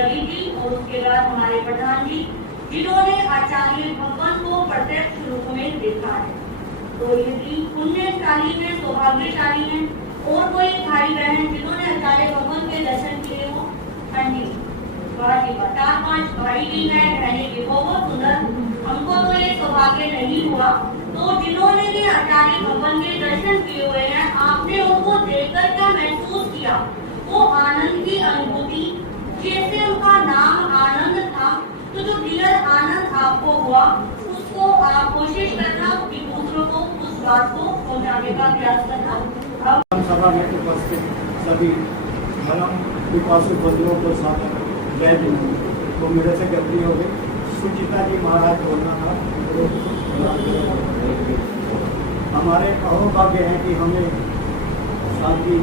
रवि जी और उसके बाद हमारे प्रधान जी, जिन्होंने आचार्य भगवान को प्रत्यक्ष रूप में देखा है। तो यदि पुण्यशाली है, सौभाग्यशाली है, और कोई भाई बहन जिन्होंने आचार्य भगवान के दर्शन किए हो? हाँ जी, 4-5 भाई भी हैं, बहनें भी, बहुत सुंदर। हमको तो ये सौभाग्य नहीं हुआ। तो जिन्होंने भी आचार्य भगवान के दर्शन किए हुए हैं, आपने उनको देखकर क्या महसूस किया? वो आनंद की अनुभूति, जैसे उनका नाम आनंद था, तो जो दिव्य आनंद आपको हुआ, उसको आप कोशिश करना कि दूसरों को उस बात को पहुंचाने का प्रयास करना। अब सभा में उपस्थित सभी धर्म पिपासु बंधुओं को साथ जय जी। वो मेरे से गलती हो गई। सुचिता जी महाराज बोलना था। हमारे अहोभाग्य है कि हमें साथी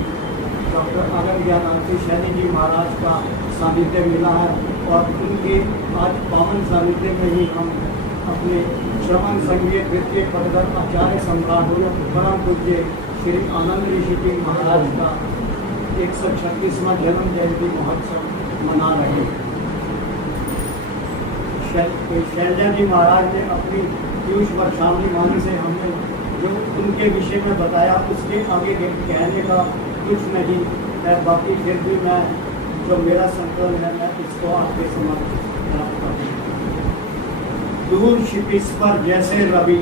डॉक्टर आनंद ज्ञानार्थी सैनी जी महाराज का सानिध्य मिला है, और उनके आज पावन सानिध्य में ही हम अपने श्रवण संगीत द्वितीय पदकर आचार्य सम्राट परम पूज्य श्री आनंद ऋषि जी महाराज का 136वां जन्म जयंती महोत्सव मना रहे हैं। शैलजा जी महाराज ने अपनी पीयूष वर्षावली वाणी से हमने जो उनके विषय में बताया, उसके आगे कहने का कुछ नहीं है। बाकी फिर भी मैं जो मेरा संकल्प है मैं इसको आपके समक्ष रखता हूँ। दूर क्षितिज पर जैसे रवि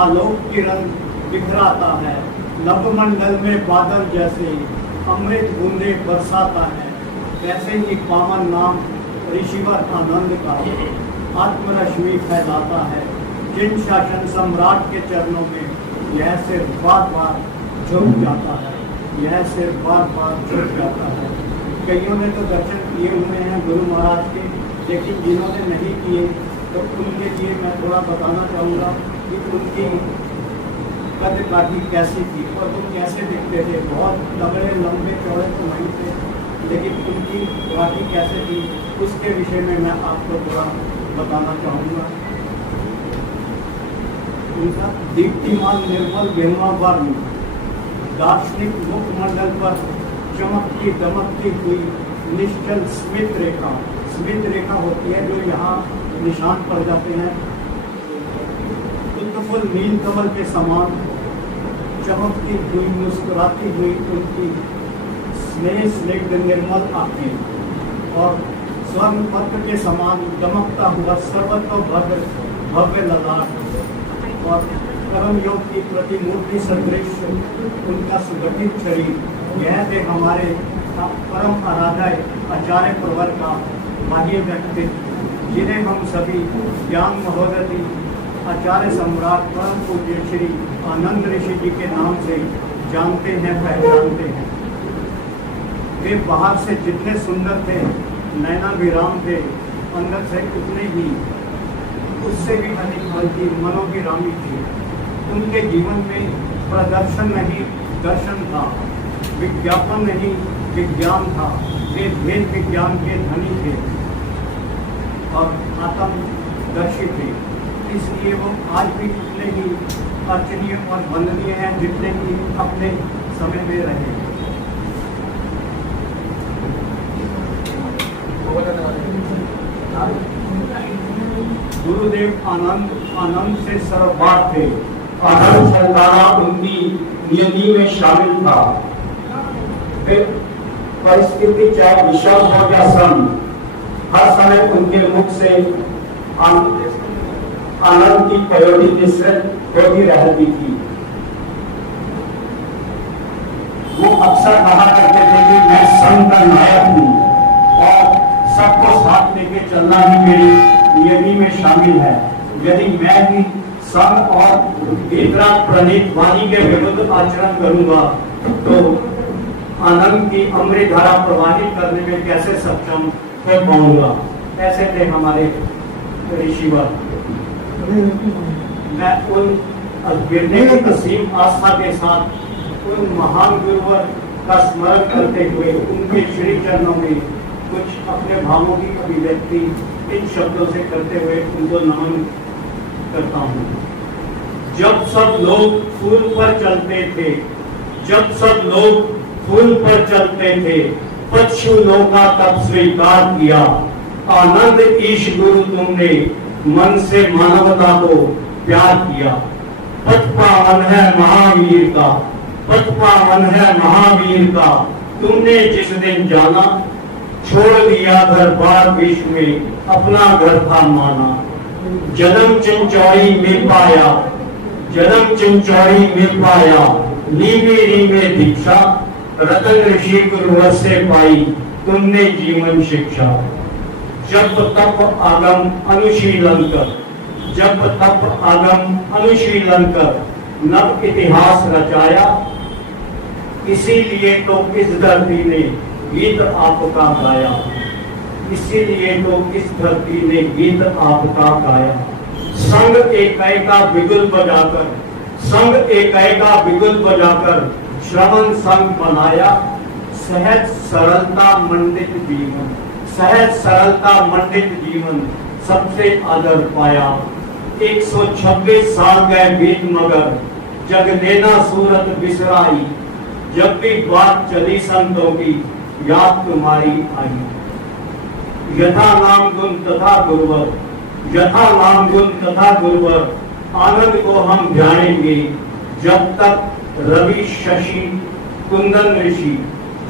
आलोक किरण बिखराता है, नभमंडल में बादल जैसे अमृत बूंदे बरसाता है, वैसे ही पावन नाम ऋषिवर आनंद का आत्मरश्मि फैलाता है। जिन शासन सम्राट के चरणों में यह सिर बार बार झुक जाता है, यह सिर बार बार झुक जाता है। कईयों ने तो दर्शन किए हुए हैं गुरु महाराज के, लेकिन जिन्होंने नहीं किए तो उनके लिए मैं थोड़ा बताना चाहूँगा कि उनकी कद काठी कैसी थी और वो कैसे दिखते थे। बहुत तगड़े लंबे चौड़े तो नहीं थे, लेकिन उनकी काठी कैसे थी उसके विषय में मैं आपको थोड़ा बताना चाहूँगा। उनका दीप्तिमान निर्मल गेरुआ वर्ण, दार्शनिक मुखमंडल पर चमकती दमकती हुई निश्चल स्मित रेखा। स्मित रेखा होती है जो यहाँ निशान पड़ जाते हैं। उत्फुल्ल नील कमल के समान चमकती हुई मुस्कुराती हुई उनकी स्नेह स्निग्ध निर्मल आंखें, और स्वर्ण पत्र के समान दमकता हुआ सर्वतो भव्य ललाट, और कर्म योग की प्रतिमूर्ति सदृश उनका सुगठित शरीर। यह थे हमारे परम आराध्य आचार्य प्रवर का बाह्य व्यक्तित्व, जिन्हें हम सभी ज्ञान महोदय आचार्य सम्राट परम पूज्य श्री आनंद ऋषि जी के नाम से जानते हैं, पहचानते हैं। वे बाहर से जितने सुंदर थे, नैना विराम थे, अंदर से उतने ही उससे भी अधिक बल्कि मनोविरामी थी। उनके जीवन में प्रदर्शन नहीं दर्शन था, विज्ञापन नहीं विज्ञान था। वे भेद विज्ञान के धनी थे और आत्मदर्शी थे। इसलिए वो आज भी उतने ही अर्चनीय और वंदनीय हैं जितने ही अपने समय में रहे। गुरुदेव आनंद से सर्वबात थे। आनंद संताना उनकी नियति में शामिल था। फिर परिस्थिति चाहे विषम हो या सम, हर समय उनके मुख से आनंद की कयोड़ी मिश्रित होती रहती थी। वो अक्सर कहा करते थे कि मैं संघ का नायक हूँ और सबको साथ लेके चलना ही मेरी नियति में शामिल है। यदि मैं भी संघ और वेदरा प्रणीत वाणी के विरुद्ध आचरण करूंगा तो आनंद की अमृत धारा प्रवाहित करने में कैसे सक्षम हो पाऊंगा। ऐसे थे हमारे ऋषिवर। मैं उन गिरने की असीम आस्था के साथ उन महान गुरुवर का स्मरण करते हुए उनके श्री चरणों में कुछ अपने भावों की अभिव्यक्ति इन शब्दों से करते हुए उनको नमन करता हूँ। जब सब लोग फूल पर चलते थे, जब सब लोग फूल पर चलते थे, पक्षियों का तब स्वीकार किया। आनंद ईश गुरु तुमने मन से मानवता को प्यार किया। पथ पावन है महावीर का, पथ पावन है महावीर का, तुमने जिस दिन जाना, छोड़ दिया घर बार विश्व में अपना घर था माना। जन्म चंचौड़ी में पाया, जन्म चंचौड़ी में पाया, ली मेरी में दीक्षा, रतन ऋषि गुरुवर से पाई तुमने जीवन शिक्षा। जब तप आगम अनुशीलन कर, जब तप आगम अनुशीलन कर, नव इतिहास रचाया, इसीलिए तो इस धरती ने गीत आपका गाया, इसीलिए तो इस धरती ने गीत आपका गाया। संग एकै बिगुल बजाकर, संग एकै बिगुल बजाकर, श्रवण संग बनाया, सहज सरलता मंडित जीवन, सहज सरलता मंडित जीवन सबसे आदर पाया। 126 साल गए बीत मगर जग लेना सूरत बिसराई, जब भी बात चली संतों की याद तुम्हारी आई। यथा नाम गुण तथा गुरुवर, यथा नाम गुण तथा गुरुवर, आनंद को हम ध्यानेंगे जब तक रवि शशि कुंदन ऋषि,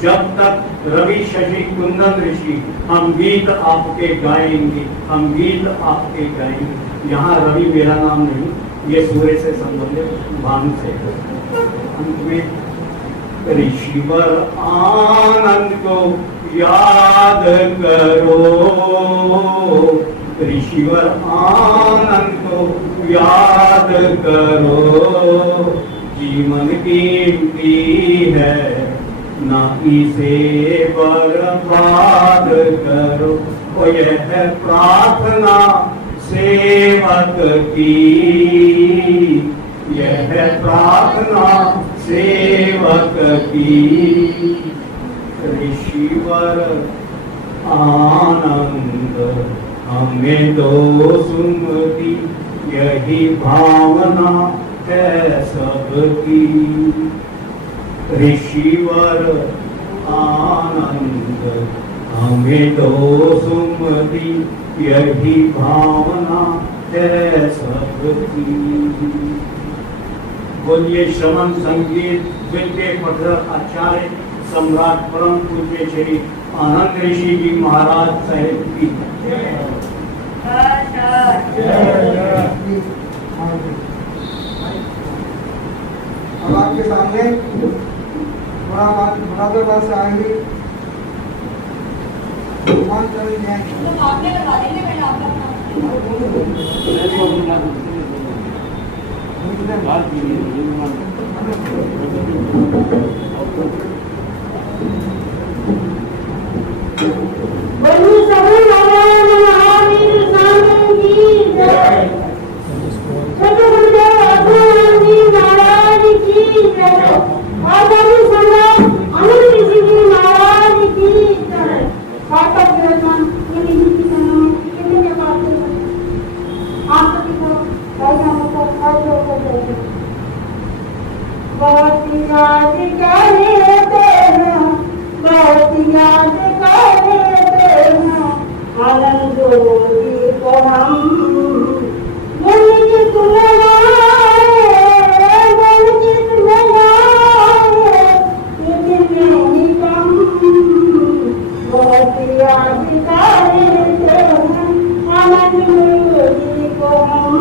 जब तक रवि शशि कुंदन ऋषि हम गीत आपके गाएंगे, हम गीत आपके गाएंगे। यहाँ रवि मेरा नाम नहीं, ये सूर्य से संबंधित भान से। अंत में ऋषिवर आनंद को याद करो, ऋषिवर आनंद को याद करो, जीवन कीमती है ना इसे बर्बाद करो। और यह प्रार्थना सेवक की, यह प्रार्थना सेवक की, ऋषिवर आनंद हमें दो सुमति, यही भावना है सबकी। ऋषिवर आनंद हमें दो सुमति, यही भावना है सबकी। बोलिए श्रवण संगीत विद्या पठक आचार्य सम्राट परम पूज्य श्री आनंद ऋषि जी महाराज साहेब की अब आपके सामने मुरादाबाद से आएंगे भगवान करेंगे। तो आपने लगा देंगे, मैंने आपका बहुत याद करते हैं, बहुत याद करते हैं, आनंद को हम मुझे तुम्हें लेकिन कम बहुत याद करते हैं, आनंद को हम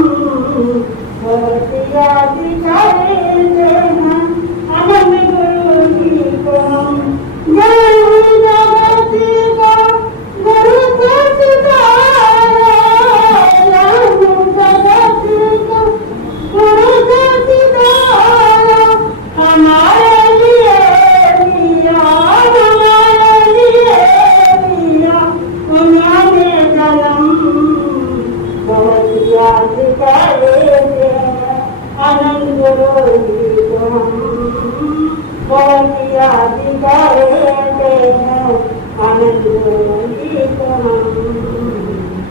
बहुत याद करते हैं, आनंद गुरु जी को हम जगत को गुरु को सितारा, जगत को गुरु को सितारा, हमारे लिए दिया, हमारे लिए दिया, उन्होंने जन्म बहुत याद करते हैं, आनंद गुरु जी को हम बहुत याद करते हैं, आनंद गुरु जी को हम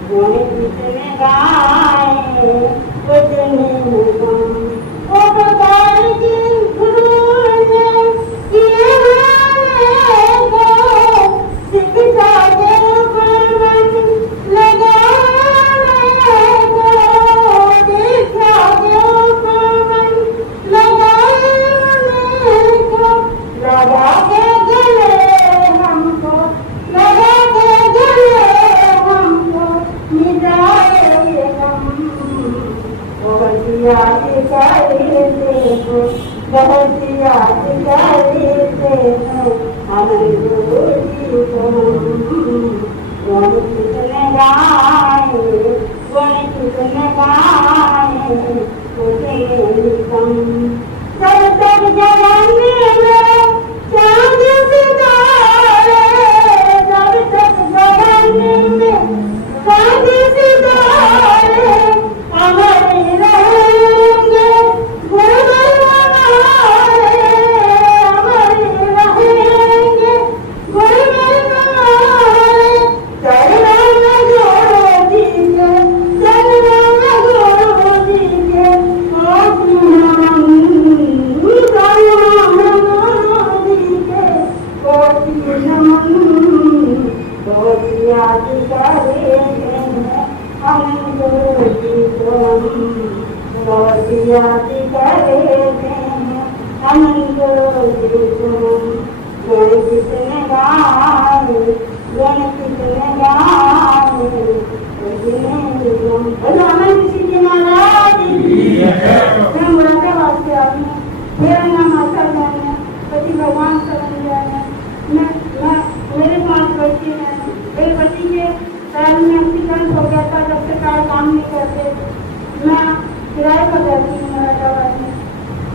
कितने गाए उतने हम। वो प्रकार की गुरु ने किए हमारे को शिक्षा के याद करते हैं अनंत जी को गुण कितने गाए तुझे कम सब तक जवानी में चांद सितारे सब तक जवानी में चांद सितारे अमर रहेंगे गुणगान हमारे अमर रहेंगे गुणगान हमारे चरण में जोड़ दीजिए चरण में जोड़ दीजिए याद करे हम बहुत याद करे हम कितने गाए कितने गाए किसी की महाराज मैं मुरादाबाद से आई हूँ मेरा नाम आशा जैन है पति भगवान शरण जैन है मैं मेरे 5 बच्चे हैं मेरे पति के पैर में एक्सीडेंट हो गया था जब से पैर काम नहीं करते मैं किराए पर रहती हूँ मुरादाबाद में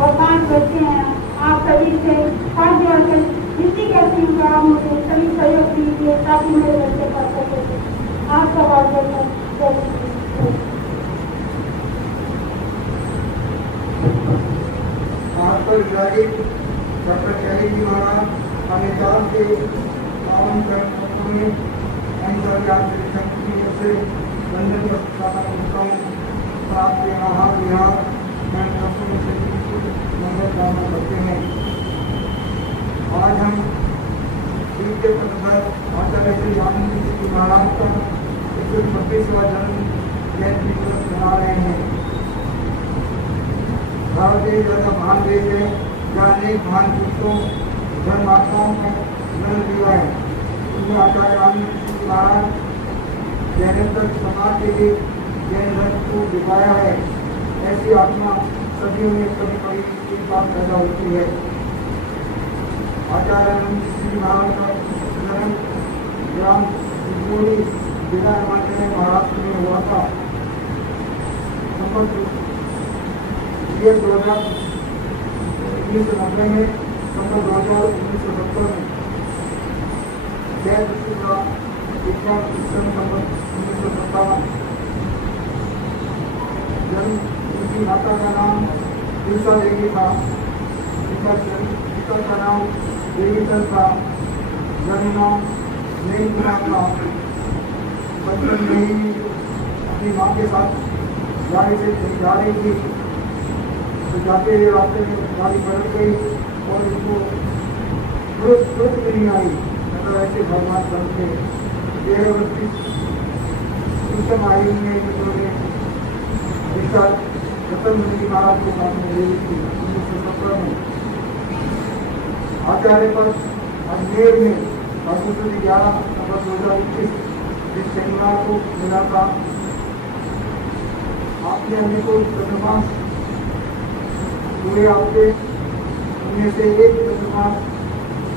और 5 बच्चे हैं आप सभी से हाथ जोड़ कर विनती करती हूँ कि आप मुझे सभी सहयोग दीजिए ताकि मेरे बच्चे पढ़ सके आपका बहुत बहुत आज पर विराजित डॉक्टर शहीद जी महाराज अमिताभ के पावन कर्म में अंतर्यात से वंदन करता हूँ आपके आहार विहार मैं से मंगल कामना करते हैं। आज हम के प्रसाद आचार्य श्री रामचंद्र जी महाराज का 136वां जन्म जयंती दिवस मना रहे हैं। भारतीय ज्यादा महान देश है जहाँ अनेक महान पुरुषों धर्मात्माओं का जन्म दिया है। उनमें आचार्य रामचंद्र जी महाराज जैनेतर समाज के लिए जैन धर्म को दिखाया है। ऐसी आत्मा सदियों में कभी कभी एक बात पैदा होती है। आचार्य श्री महाराज का जन्म ग्राम पूरी जिला हिमाचल महाराष्ट्र में हुआ था। संबत 2019 में संबत 1970 में जय कृष्ण का विज्ञान शिक्षण संबत 1957 जन्म उनकी माता का नाम तुलसा देवी था। उनका पिता का नाम देवीचंद था। जन्म नाम नहीं था। बचपन में ही अपनी माँ के साथ गाड़ी से जा रही थी तो जाते हुए रास्ते में गाड़ी पलट गई और उसको तुरंत भी नहीं आई। मतलब ऐसे भगवान बनते 13 वर्ष की उस समय आयु में रतन जी महाराज को साथ में ले थी 1970 में। आचार्य पर अजमेर में 11 नवंबर 2021 इस शनिवार को मिला था। आपने अनेकों चंद्रमास पूरे आपके उनमें से एक चंद्रमास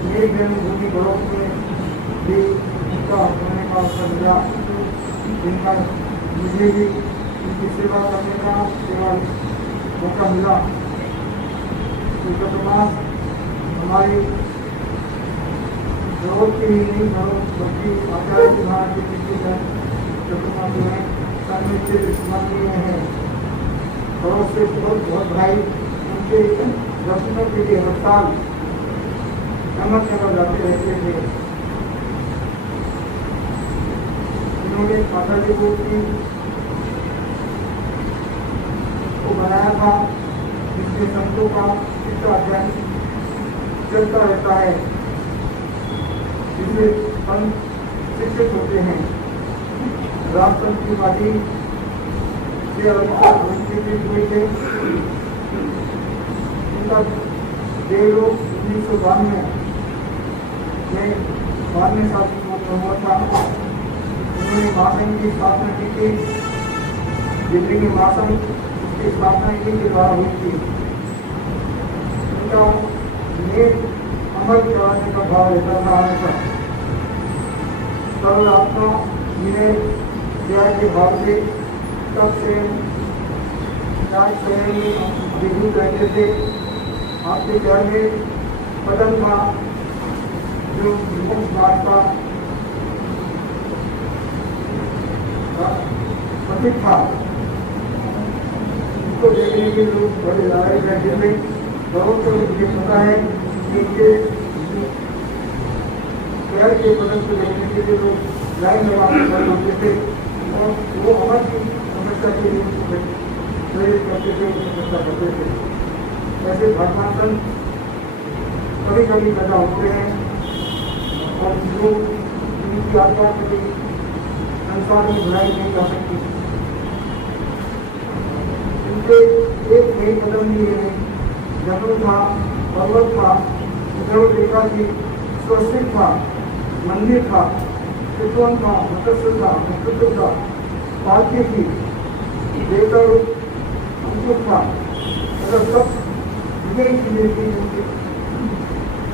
मेरी जन्मभूमि बड़ों में भी उनका होने का अवसर मिला, जिनका मुझे भी उनकी सेवा करने का मौका मिला। चंद्रमास हमारी जरूरत की ही नहीं बल्कि आचार्य महाराज के पिछले चंद्रमा जो है सब से स्मरणीय है। बहुत से बहुत भाई उनके दर्शनों के लिए हर साल नमक जाते रहते थे। उन्होंने माता जी को बनाया था जिसमें संतों का चित्र अध्ययन चलता रहता है, जिसमें हम शिक्षित होते हैं। राष्ट्रपति की पार्टी से वंचित हुए थे। उनका देवलोक 1992 में 92 साल की हुआ था। उन्होंने महासंघ की स्थापना की थी। दिल्ली में महासंघ की स्थापना इन्हीं के द्वारा हुई थी। उनका में अमल कराने का भाव रहता था हमेशा। सर्व आत्मा जिन्हें प्यार के भाव से तब से चार शहर में विधि रहते थे। आपके प्यार में पदम था जो विमुख बात का प्रतीक था। इसको देखने के लोग बड़े लड़ाई बैठे थे। बहुत से मुझे पता है कि इनके प्यार के पदम को देखने के लिए लोग लाइन लगा कर होते थे और वो अमर की समस्या के लिए प्रेरित करते थे, समस्या करते थे। ऐसे भगवान संत कभी कभी पैदा होते हैं और जो उनकी आत्मा कभी संसार में बुराई नहीं जा सकती। उनके एक नई कदम लिए हैं। जंगल था, पर्वत था, उधर देखा कि स्वस्तिक था, मंदिर था, चितवन था, मत्स्य था, नक्षत्र था, पालकी थी, देवता रूप अंकुश था। अगर सब यही चीजें थी जिनके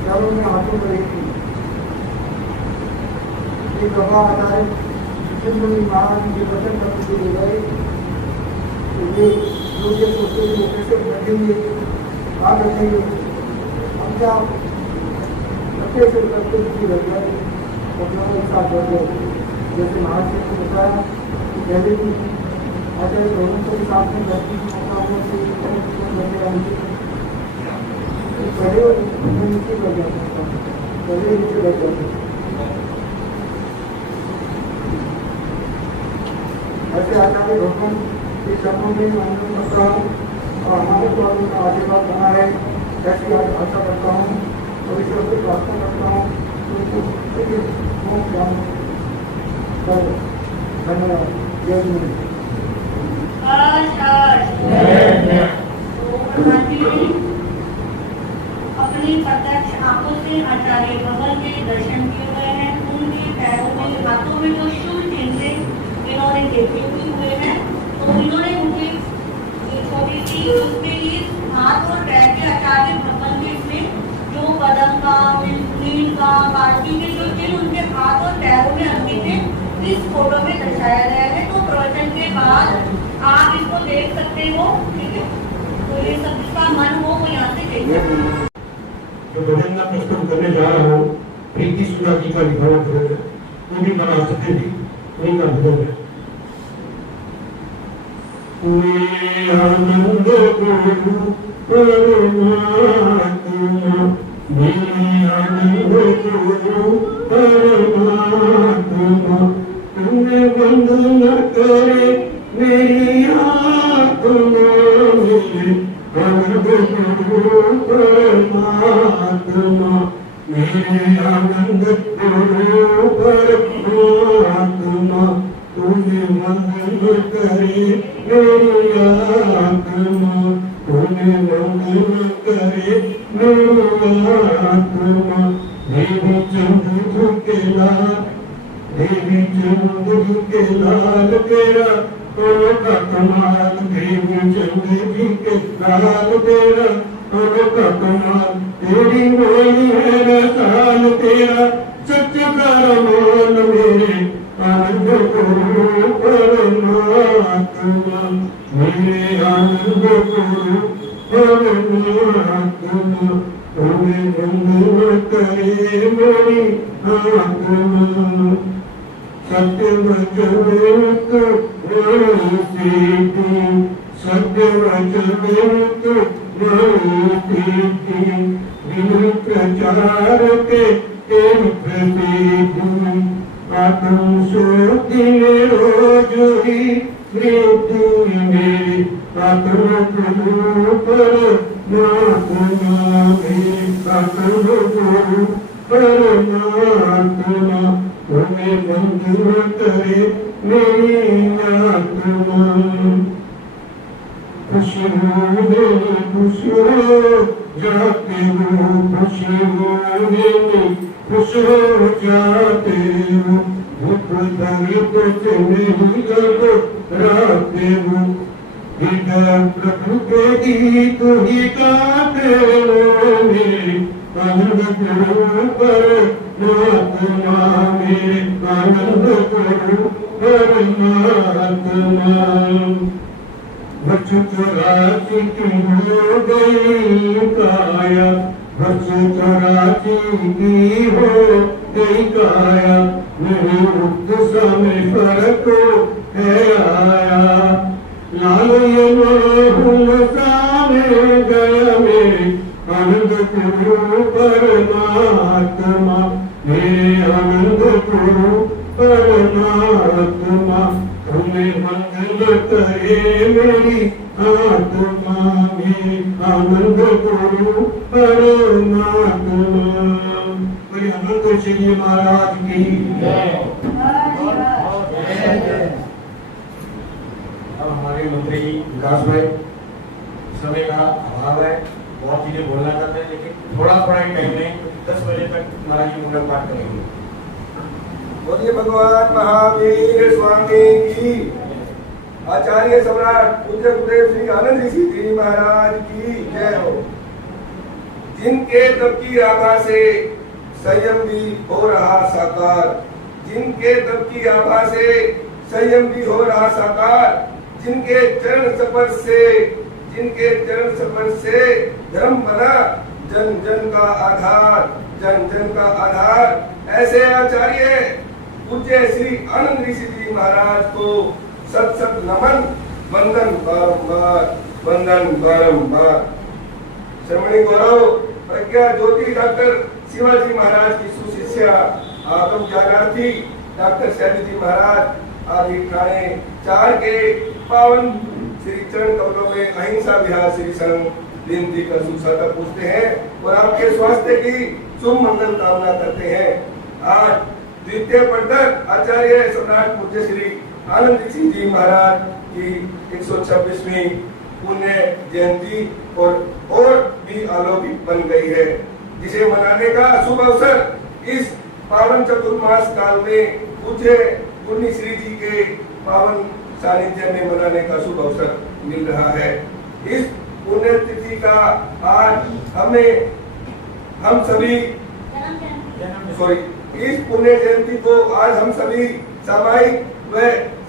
चारों में हाथों में रही थी। एक दफा आचार्य सिंधुनी महाराज जी वचन करने के लिए गए तो ये लोग ये सोचते थे कैसे बैठेंगे, कहाँ बैठेंगे, हम क्या अच्छे से करते हुए लग गए और लोगों के साथ बैठ गए। जैसे महाराज जी ने बताया कि पहले भी आचार्य दोनों के साथ में बैठने की मौका हुआ पहले नीचे बैठ जाता था, पहले नीचे बैठ जाते। ऐसे आचार्य भगवान के चरणों में वंदन करता हूँ और हमारे स्वामी का आशीर्वाद बना है। ऐसी आशा करता हूँ और ईश्वर से प्रार्थना करता हूँ धन्यवाद। जय गुरु। अपनी प्रत्यक्ष आंखों से आचार्य भगवान के दर्शन किए गए हैं। उनके पैरों में, हाथों में जो शुभ चिन्ह इन्होंने देखे हुए हैं, तो इन्होंने मुझे छोटी सी उसके लिए हाथ और पैर के आचार्य भगवान के इसमें जो कदम का, नील का, बाल्टी के जो चिन्ह उनके हाथ और पैरों में अंकित है, इस फोटो में दर्शाया गया है। तो प्रवचन के बाद आप इसको देख सकते हो, ठीक है। तो ये सब जिसका मन हो वो यहाँ से देख। जो भजन का प्रस्तुत करने जा रहा हूँ, प्रीति सुधा जी का लिखा हुआ भजन है, वो भी बना सकते जी उनका भजन है। आनंद गुरु परमात्मा, मेरे आनंद गुरु परमात्मा, तुम्हें बंद न करे मेरी आत्मा, मेरे आनंद गुरु परमात्मा, मेरे आनंद गुरु परमात्मा, तुम्हें मंगल करे मेरी आत्मा, तुम्हें मंगल करे मेरी आत्मा। देवी चंद्र के लाल, देवी चंद्र के लाल तेरा का कमाल, देवी चंद्र के लाल तेरा का कमाल, तेरी बोली है रसाल तेरा सच मान, मेरे आनंद गुरु परमात्मा, मेरे आनंद गुरु परमात्मा, तुम्हें मंगल करे मेरी आत्मा। सत्य वचन सत्य वचन बिनु प्रचार के प्रसिद्धि, आत्म सोती रोज ही मृत्यु मेरी, आत्म गुरु परमात्मा, मेरे आत्म गुरु परमात्मा, तुम्हें मंजूर करे मेरी आत्मा। खुशी हो खुश हो जाते हो, खुशी हो खुश हो जाते हो, दुख दर्द से नहीं घबराते हो, प्रभु के गीत ही गाते हो, मेरे आनंद गुरु परमात्मा मेरे आनंद गुरु परमात्मा वचन राजी की हो गई काया वचन राजी की हो गई काया नहीं मुक्त समय फर्क है आया लाल ये मोहन सामे गया मेरे आनंद गुरु परमात्मा मेरे आनंद गुरु परमात्मा तुम्हें मंगल करे मेरी आत्मा मेरे आनंद गुरु परमात्मा। कोई आनंद श्री महाराज की जय। अब हमारे मंत्री विकास भाई, समय का अभाव है, बहुत चीजें बोलना चाहते हैं लेकिन थोड़ा ही टाइम में 10 बजे तक हमारा ये मुंडन पाठ करेंगे। बोलिए भगवान महावीर स्वामी की, आचार्य सम्राट पूज्य गुरुदेव श्री आनंद ऋषि जी महाराज की जय हो। जिनके तप की आभा से संयम भी हो रहा साकार, जिनके तप की आभा से संयम भी हो रहा साकार, जिनके चरण स्पर्श से धर्म बना जन जन का आधार, जन जन का आधार। ऐसे आचार्य पूज्य श्री आनंद ऋषि जी महाराज को सत सत नमन, वंदन बारंबार, वंदन बारंबार। श्रमणी गौरव प्रज्ञा ज्योति डॉक्टर शिवाजी महाराज की सुशिष्या आगम ज्ञानार्थी डॉक्टर शैली जी महाराज आदि ठाणे 4 के पावन श्री चरण कमलों में अहिंसा विहार श्री संघ विनती कर सुसाता पूछते हैं और आपके स्वास्थ्य की शुभ मंगल कामना करते हैं। आज द्वितीय पटक आचार्य सम्राट पूज्य श्री आनंद ऋषि जी महाराज की 126वीं पुण्य जयंती और भी अलौकिक बन गई है, जिसे मनाने का शुभ अवसर इस पावन चतुर्मास काल में पूज्य गुरनी श्री जी के पावन सानिध्य में मनाने का शुभ अवसर मिल रहा है। इस पुण्य तिथि का आज इस पुण्य जयंती को आज हम सभी सामायिक व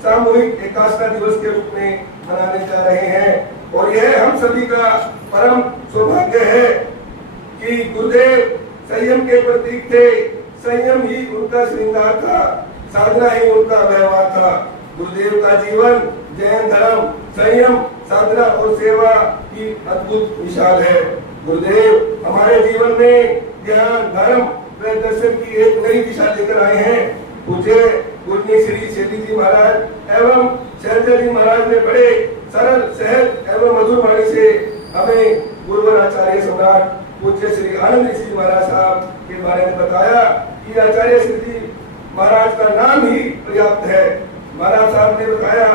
सामूहिक एकादशा दिवस के रूप में मनाने जा रहे हैं और यह हम सभी का परम सौभाग्य है कि गुरुदेव संयम के प्रतीक थे। संयम ही उनका श्रृंगार था, साधना ही उनका व्यवहार था। गुरुदेव का जीवन जैन धर्म, संयम, साधना और सेवा की अद्भुत मिसाल है। गुरुदेव हमारे जीवन में ज्ञान, धर्म व दर्शन की एक नई दिशा लेकर आए हैं। पूज्य गुरनी श्री शैली जी महाराज एवं शैलजा जी महाराज ने बड़े सरल, सहज एवं मधुर वाणी से हमें गुरुवर आचार्य सम्राट पूज्य श्री आनंद ऋषि जी महाराज साहब के बारे में बताया कि आचार्य श्री जी महाराज का नाम ही पर्याप्त है। महाराज साहब ने बताया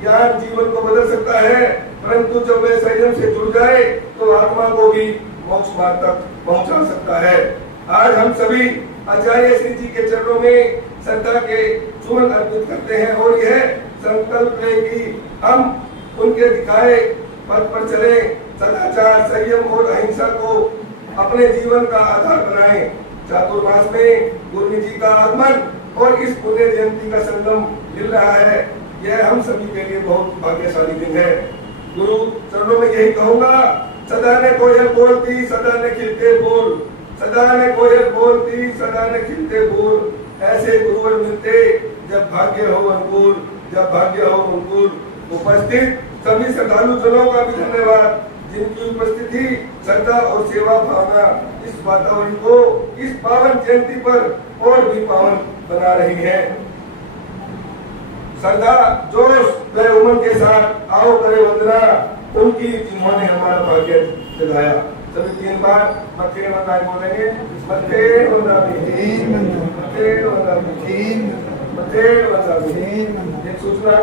ज्ञान जीवन को बदल सकता है, परंतु जब वह संयम से जुड़ जाए तो आत्मा को भी मोक्ष मार्ग तक पहुंचा सकता है। आज हम सभी आचार्य श्री जी के चरणों में श्रद्धा के सुमन अर्पित करते हैं और यह संकल्प है कि हम उनके दिखाए पथ पर चले, सदाचार, संयम और अहिंसा को अपने जीवन का आधार बनाएं। चातुर्मास में गुरु जी का आगमन और इस पुण्य जयंती का संगम मिल रहा है, यह हम सभी के लिए बहुत भाग्यशाली दिन है। गुरु चरणों में यही कहूंगा, सदा ने कोयल बोलती सदा ने खिलते फूल, सदा ने कोयल बोलती सदा ने खिलते फूल। ऐसे गुरुवर मिलते जब भाग्य हो अनुकूल, जब भाग्य हो अनुकूल। उपस्थित सभी श्रद्धालु जनों का भी धन्यवाद, जिनकी उपस्थिति, श्रद्धा और सेवा भावना इस वातावरण को इस पावन जयंती पर और भी पावन बना रही है। श्रद्धा, जोश व उमंग के साथ आओ करे वंदना उनकी जिन्होंने हमारा भाग्य जगाया। सभी 3 बार मत्थे वंदना बोलेंगे। मत्थे वंदना, मत्थे वंदना, मत्थे वंदना। एक सूचना,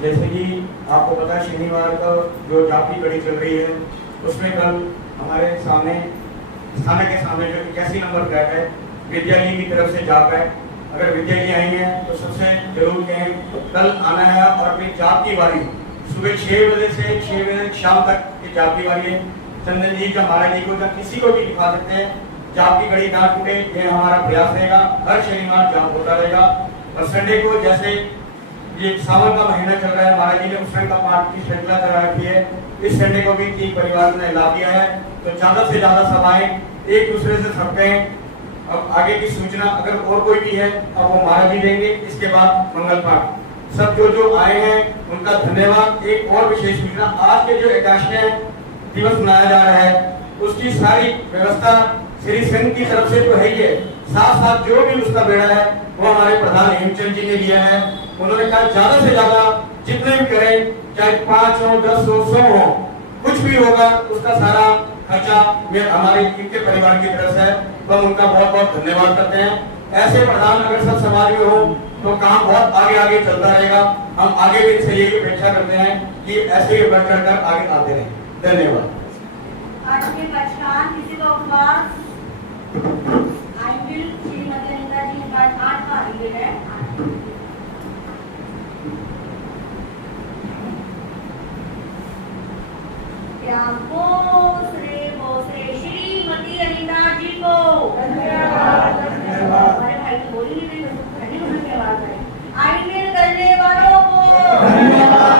जैसे कि आपको पता है शनिवार का जो जापी कड़ी चल रही है उसमें कल हमारे सामने स्थानक के सामने जो 81 नंबर फ्लैट है विद्यालय की तरफ से जाप है। अगर विद्यालय आई हैं तो सबसे जरूर कहें कल आना है और अपनी जाप की बारी सुबह 6 बजे से 6 बजे शाम तक की जाप की बारी है। चंदन जी का, महाराज जी को, जब किसी को भी दिखा सकते हैं। जाप की कड़ी ना टूटे, ये हमारा प्रयास रहेगा। हर शनिवार जाप होता रहेगा। और संडे को, जैसे ये सावन का महीना चल रहा है, महाराज जी ने उसमें का पाठ की श्रृंखला करा रखी है। इस संडे को भी 3 परिवार ने ला दिया है। तो ज्यादा से ज्यादा सभाएं एक दूसरे से सबकें। अब आगे की सूचना अगर और कोई भी है अब वो महाराज जी देंगे। इसके बाद मंगल पाठ। सब जो आए हैं उनका धन्यवाद। एक और विशेष सूचना, आज के जो 81 दिवस मनाया जा रहा है उसकी सारी व्यवस्था श्री संघ की तरफ से तो है ही है, साथ साथ जो भी उसका बेड़ा है वो हमारे प्रधान हेमचंद जी ने लिया है। उन्होंने कहा ज्यादा से ज्यादा जितने भी करें, चाहे 5 हो, 10 हो, 100 हो, कुछ भी होगा उसका सारा खर्चा हमारे इनके परिवार की तरफ से। तो हम उनका बहुत बहुत धन्यवाद करते हैं। ऐसे प्रधान अगर सब समाज में हो तो काम बहुत आगे आगे चलता रहेगा। हम आगे भी इनसे यही अपेक्षा करते हैं कि ऐसे ही बढ़ चढ़ कर आगे आते रहें। धन्यवाद। आज के पश्चात किसी को उपवास श्रीमती अनिता जी का 8 का है। श्रीमती अनिता जी को धन्यवाद। हमारे भाई तो बोल ही नहीं रहे, आईमेल करने वालों को धन्यवाद,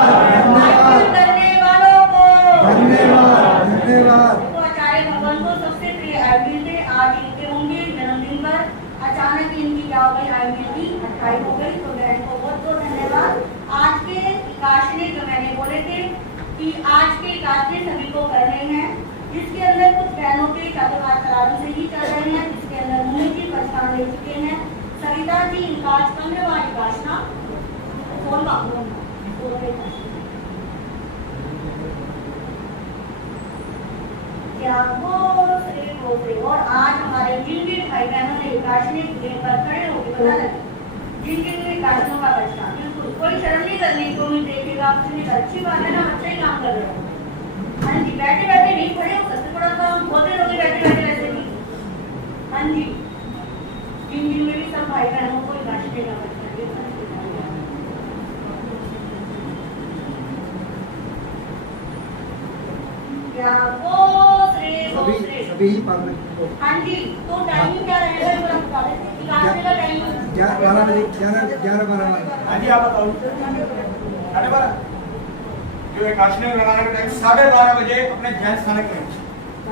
करने वालों को धन्यवाद, धन्यवाद। तो आचार्य भगवान को सबसे प्रिय आईमेल थे। आज इनके होंगे जन्मदिन पर, अचानक इनकी क्या हो गई, आईमेल की 28 हो गई। तो बहन को बहुत बहुत धन्यवाद। आज के काशने जो मैंने बोले थे कि आज के काशने सभी को कर रहे हैं, जिसके अंदर कुछ बहनों के चातुर्मास प्रारंभ से ही चल रहे हैं, जिसके अंदर मुनि जी प्रस्थान ले चुके हैं। सरिता जी इनका आज 15वां काशना, 16वां और आज हमारे जिनके भाई बहनों ने काशने लेकर खड़े होकर बता लगे, जिनके लिए काशनों का कष्टा बिल्कुल कोई शर्म नहीं करने को नहीं देखेगा। अच्छी बात है ना, अच्छा ही काम कर रहे हो। हाँ जी, बैठे बैठे नहीं खड़े हो सकते, थोड़ा सा बहुत देर हो गई बैठे बैठे वैसे भी। हाँ जी, जिन दिन में भी सब भाई बहनों को काशने का कष्टा सभी ही पार्लियामेंट। हाँ जी, तो टाइमिंग क्या रहेगा ये बता दें। काशने का टाइमिंग 11 बजे 11-12 बजे। हाँ जी, आप बताओ। 12:30 जो है काशने में लगाने का टाइम 12:30 बजे अपने जैन स्थानक में,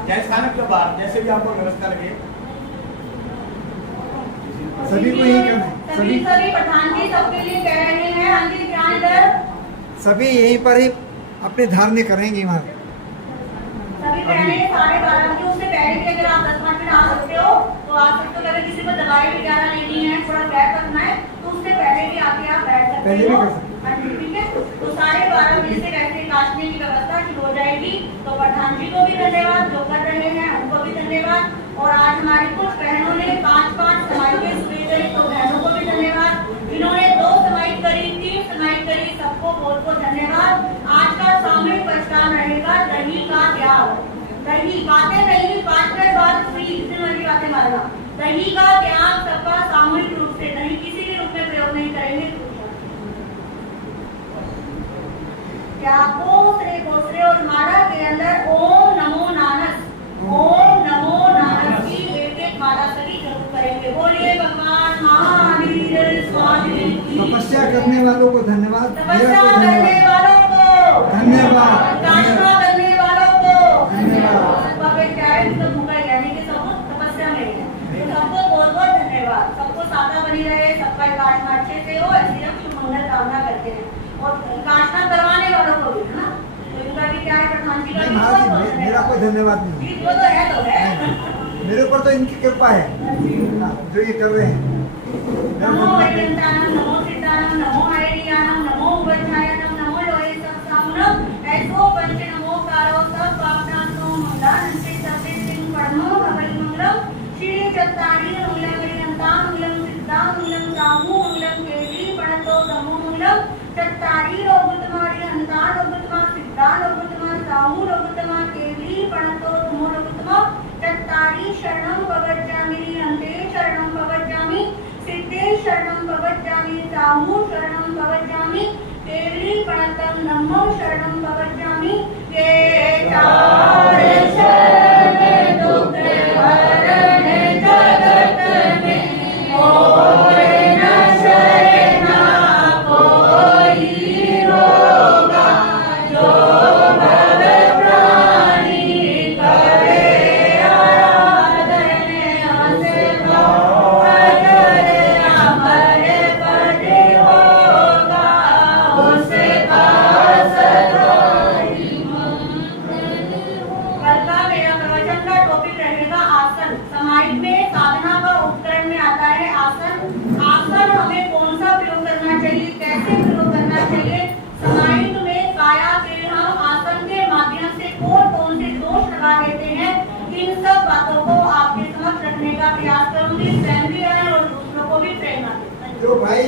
जैन स्थानक के बाद जैसे भी आपको व्यवस्था लगे सभी को यही करना है। सभी प्रधान जी सबके लिए कह रहे हैं। हाँ जी, ध्यान इधर सभी यहीं पर ही अपने धारणे करेंगे वहाँ। सभी पहले 12:30 बजे, उससे पहले भी अगर आप 10 मिनट आ सकते हो तो आ सकते हो। अगर किसी को दवाई वगैरह लेनी है, थोड़ा बैठ रखना है तो उससे पहले भी आके आप बैठ सकते पहले भी हो। कर हाँ जी, ठीक है। तो 12:30 बजे से वैसे काशने की व्यवस्था शुरू हो जाएगी। तो प्रधान जी को भी धन्यवाद, जो कर रहे हैं उनको भी धन्यवाद। और आज हमारी कुछ बहनों ने 5-5 समाइकें सुबह करी, तो बहनों को भी धन्यवाद। इन्होंने 2 समाइक करी, 3 समाइक करी, सबको बहुत बहुत धन्यवाद। आज का सामूहिक प्रस्ताव रहेगा दही का त्याग। दही बातें नहीं, 5 मिनट बाद फ्री, जितनी मर्जी बातें मारना। दही का त्याग सबका सामूहिक रूप से, दही किसी भी रूप में प्रयोग नहीं करेंगे। गोसरे और माला के अंदर ओम नमो नानस, ओम नमो नानस की एक माला सभी जरूर करेंगे। बोलिए भगवान महावीर स्वामी की। तपस्या करने वालों को धन्यवाद, तपस्या करने वालों को धन्यवाद, काशना करने वालों को धन्यवाद। तपस्या में है, तो सबको बहुत बहुत धन्यवाद। सबको सादा बनी रहे, सबका काशना अच्छे से हो, ऐसी हम शुभ मंगल कामना करते हैं। और काशना करवाने वालों को भी है ना, तो इनका भी क्या है, प्रधान जी का भी बहुत बहुत धन्यवाद। मेरा कोई धन्यवाद नहीं, जी, वो तो है मेरे ऊपर तो इनकी कृपा है जो ये कर रहे हैं। नमो वैजंतानम, नमो सिद्धानम, नमो हरियानम, नमो उपाध्यायनम, नमो लोहे सत्सामनम, ऐसो पंच नमो कारो सब पापनाशो मंगलांते सबे सिंह परमो भगवती मंगलम, श्री चत्तारी मंगलम हरियंताम मंगलम सिद्धाम मंगलम रामू मंगलम केली पणतो धम्मो मंगलम, चत्तारी रोगुतमारी हंता रोगुतमा सिद्धा रोगुतमा रामू रोगुतमा केली पणतो धम्मो रोगुतमा, चत्तारी शरणं पवज्जामि हंते शरणं पवज्जामि, सिद्धे शरणं पवज्जामि रामू शरणं पवज्जामि, केली पणतं धम्मो शरणं पवज्जामि। ये चार चाहिए, कैसे प्रयोग करना चाहिए, समाहित में काया के हम आसन के माध्यम से कौन से दोष लगा देते हैं, इन सब बातों को आपके समक्ष रखने का प्रयास करूंगी। स्वयं भी आए और दूसरों को भी प्रेरणा दें। जो भाई